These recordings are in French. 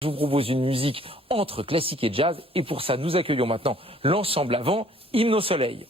Je vous propose une musique entre classique et jazz, et pour ça, nous accueillons maintenant l'ensemble avant, Hymne au soleil.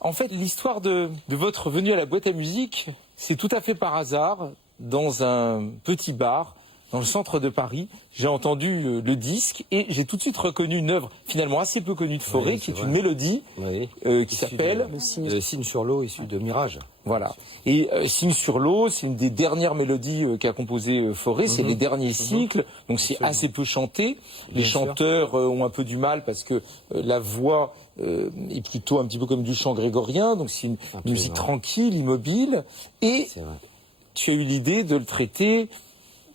En fait, l'histoire de votre venue à la boîte à musique, c'est tout à fait par hasard, dans un petit bar, dans le centre de Paris. J'ai entendu le disque et j'ai tout de suite reconnu une œuvre finalement assez peu connue de Fauré, oui, qui est vrai. Une mélodie qui s'appelle Signe sur l'eau, issu de Mirage. Voilà. Et Signe sur l'eau, c'est une des dernières mélodies qu'a composé Fauré, c'est les derniers cycles, donc c'est assez peu chanté. Les chanteurs ont un peu du mal parce que la voix est plutôt un petit peu comme du chant grégorien, donc c'est une musique tranquille, immobile. Et tu as eu l'idée de le traiter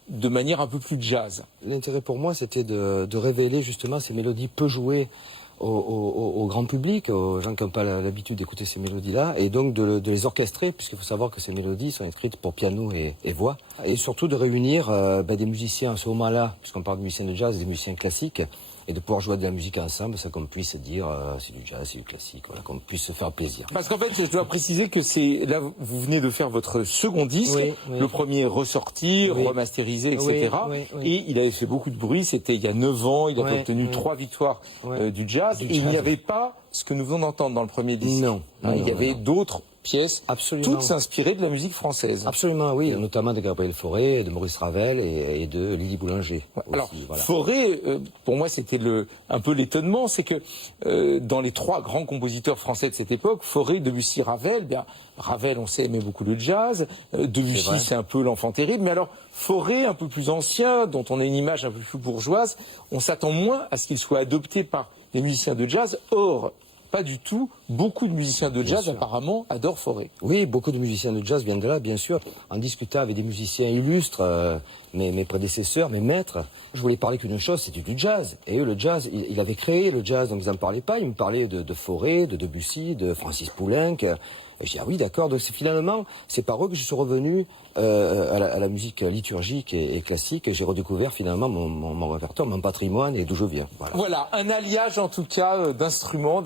de manière un peu plus jazz. L'intérêt pour moi, c'était de révéler justement ces mélodies peu jouées au grand public, aux gens qui n'ont pas l'habitude d'écouter ces mélodies-là, et donc de les orchestrer, puisqu'il faut savoir que ces mélodies sont écrites pour piano et voix, et surtout de réunir des musiciens à ce moment-là, puisqu'on parle de musiciens de jazz, des musiciens classiques, et de pouvoir jouer de la musique ensemble, ça qu'on puisse dire c'est du jazz, c'est du classique, voilà, qu'on puisse se faire plaisir. Parce qu'en fait, je dois préciser que là, vous venez de faire votre second disque, le premier ressorti, remasterisé, etc. Et il avait fait beaucoup de bruit, c'était il y a 9 ans, il avait obtenu 3 victoires du jazz, et il n'y avait pas ce que nous venons d'entendre dans le premier disque. Non. Il y avait d'autres pièces, toutes inspirées de la musique française. Absolument, oui, notamment de Gabriel Fauré, de Maurice Ravel et de Lily Boulanger. Alors, Fauré, pour moi, c'était un peu l'étonnement, c'est que dans les 3 grands compositeurs français de cette époque, Fauré, Debussy, Ravel, bien, Ravel, on sait, aimait beaucoup le jazz, Debussy, c'est un peu l'enfant terrible, mais alors, Fauré, un peu plus ancien, dont on a une image un peu plus bourgeoise, on s'attend moins à ce qu'il soit adopté par des musiciens de jazz. Or, pas du tout. Beaucoup de musiciens de jazz, apparemment, adorent Fauré. Oui, beaucoup de musiciens de jazz viennent de là, bien sûr. En discutant avec des musiciens illustres, mes prédécesseurs, mes maîtres, je voulais parler qu'une chose, c'était du jazz. Et eux, le jazz, il avait créé le jazz, donc ils n'en parlaient pas. Ils me parlaient de Fauré, de Debussy, de Francis Poulenc. Et je dis, ah oui, d'accord. Donc finalement, c'est par eux que je suis revenu à la musique liturgique et classique. Et j'ai redécouvert finalement mon répertoire, mon patrimoine et d'où je viens. Voilà, un alliage en tout cas d'instruments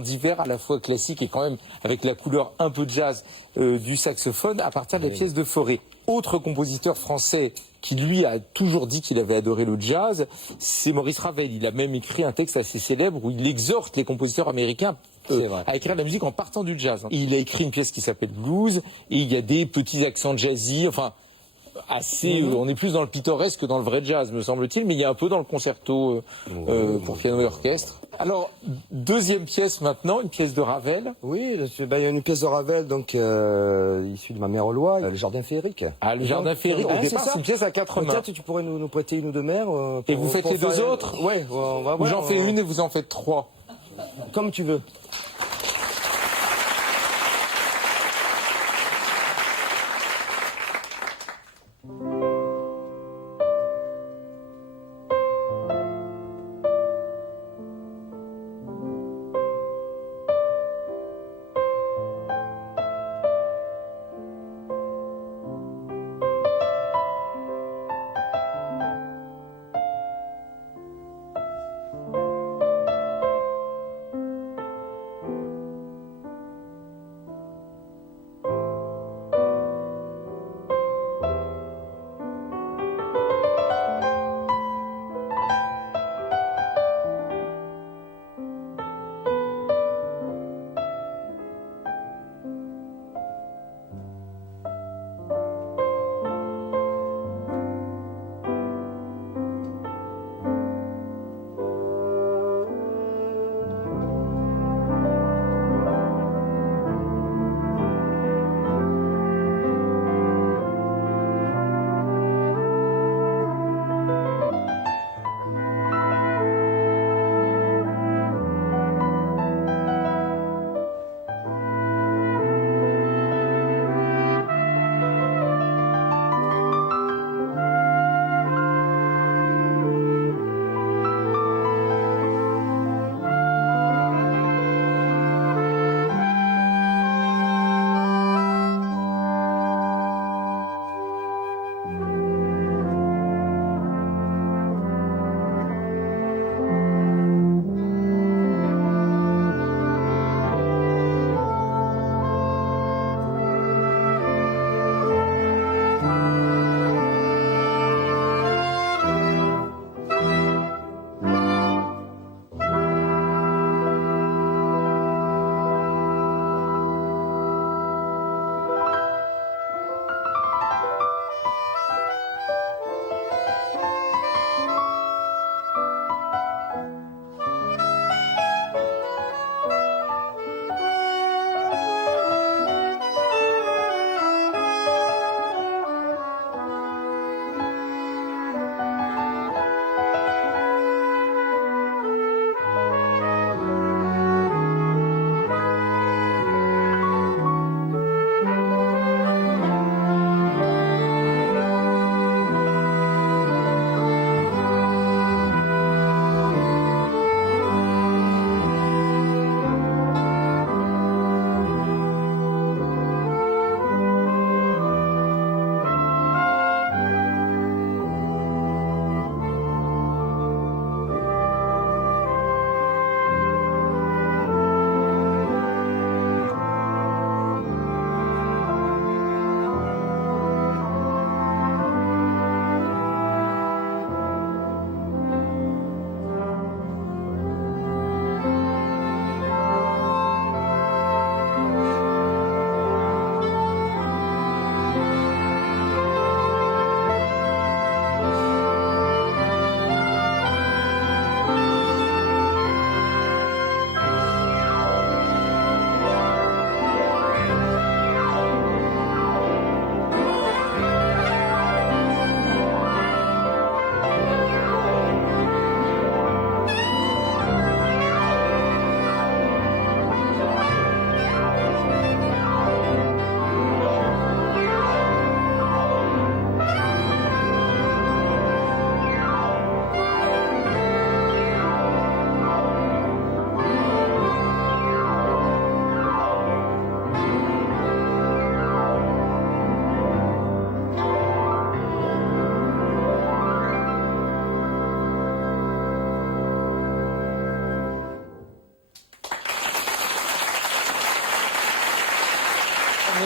divers, à la fois classiques et quand même avec la couleur un peu jazz du saxophone à partir des pièces de Fauré. Autre compositeur français qui lui a toujours dit qu'il avait adoré le jazz, c'est Maurice Ravel. Il a même écrit un texte assez célèbre où il exhorte les compositeurs américains à écrire de la musique en partant du jazz. Il a écrit une pièce qui s'appelle Blues et il y a des petits accents jazzy, enfin assez, on est plus dans le pittoresque que dans le vrai jazz, me semble-t-il, mais il y a un peu dans le concerto pour piano et orchestre. Alors, deuxième pièce maintenant, une pièce de Ravel. Oui, il y a une pièce de Ravel, donc issue de ma mère au Lois, Le Jardin féerique. Ah, Le Jardin féerique, au départ, c'est une pièce à 4 mains. Peut-être tu pourrais nous prêter une ou deux mères. Et vous faites les deux autres? Ouais, on va voir. Ou j'en fais une et vous en faites 3. Comme tu veux.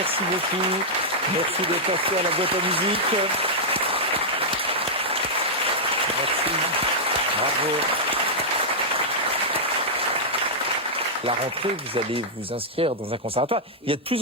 merci beaucoup. Merci d'être passé à la boîte à musique. Merci. Bravo. La rentrée, vous allez vous inscrire dans un conservatoire. Il y a de plus